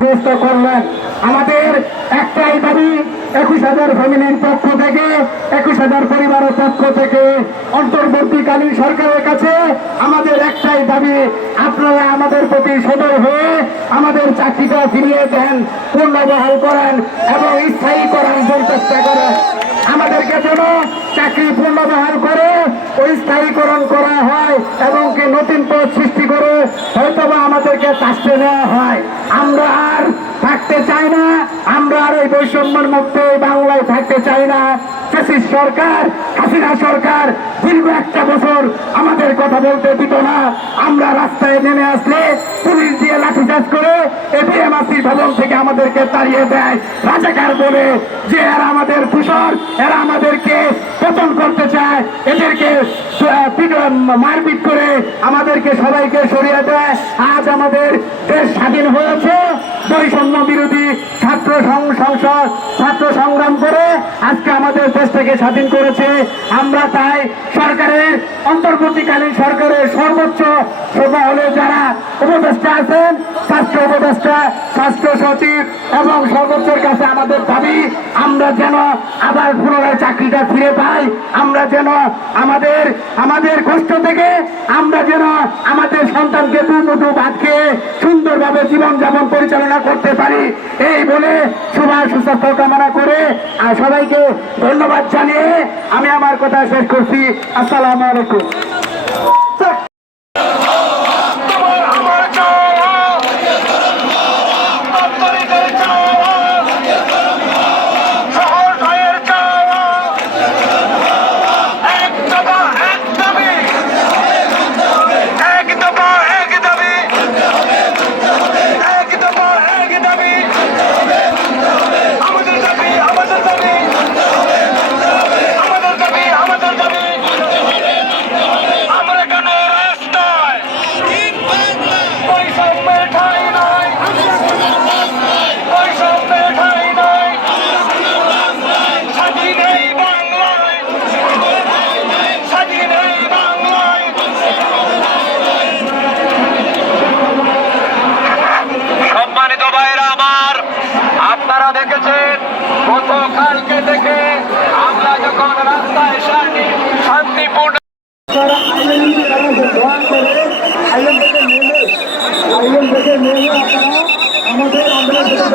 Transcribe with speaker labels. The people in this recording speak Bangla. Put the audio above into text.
Speaker 1: করলেন, আমাদের একটাই দাবি, একুশ হাজার ফ্যামিলির পক্ষ থেকে, একুশ হাজার পরিবারের পক্ষ থেকে, অন্তর্বর্তীকালীন সরকারের কাছে আমাদের একটাই দাবি, আপনারা আমাদের প্রতি সদয় হয়ে আমাদের চাকরিটা ফিরিয়ে দেন, পুনর্বহাল করেন এবং স্থায়ী করার চেষ্টা করেন। আমাদেরকে যেন চাকরি পুনর্বহাল করে চাষতে নেওয়া হয়। আমরা আর থাকতে চাই না, আমরা আর এই বৈষম্যের মধ্যে বাংলায় থাকতে চাই না। ফ্যাসিস্ট সরকার, হাসিনা সরকার দীর্ঘ একটা বছর আমাদের কথা বলতে দিত না। আমরা রাস্তায় নেমে আসলে পুলিশ দিয়ে লাঠিচার্জ করে এপিএমআসি ভবন থেকে আমাদেরকে তাড়িয়ে দেয়। রাজাকার বলে যে এরা আমাদের তুষর এরা আমাদেরকে পতন করতে চায়। এদেরকে মারপিট করে আমাদেরকে সবাইকে সরিয়ে দেয়। আজ আমাদের দেশ স্বাধীন হয়েছে। বৈষম্য বিরোধী ছাত্র সংসদ ছাত্র সংগ্রাম করে আজকে আমাদের দেশটাকে স্বাধীন করেছে। আমরা তাই সরকারের, অন্তর্বর্তীকালীন সরকারের সর্বোচ্চ মহলে যারা উপদেষ্টা আছেন, স্বাস্থ্য উপদেষ্টা, স্বাস্থ্য সচিব এবং সর্বোচ্চের কাছে আমাদের দাবি, আমরা যেন আবার পুনরায় চাকরিটা ফিরে পাই, আমরা যেন আমাদের আমাদের কষ্ট থেকে আমরা যেন আমাদের সন্তানকে দু মুঠো ভাত খেয়ে জীবনযাপন পরিচালনা করতে পারি। এই বলে সবার সুস্বাস্থ্য কামনা করে, আর সবাইকে ধন্যবাদ জানিয়ে আমি আমার কথা শেষ করছি। আসসালামু আলাইকুম। দয়া করে আইএম থেকে নেমে আইএম থেকে নেমে আপনারা আমাদের আমরা যেটা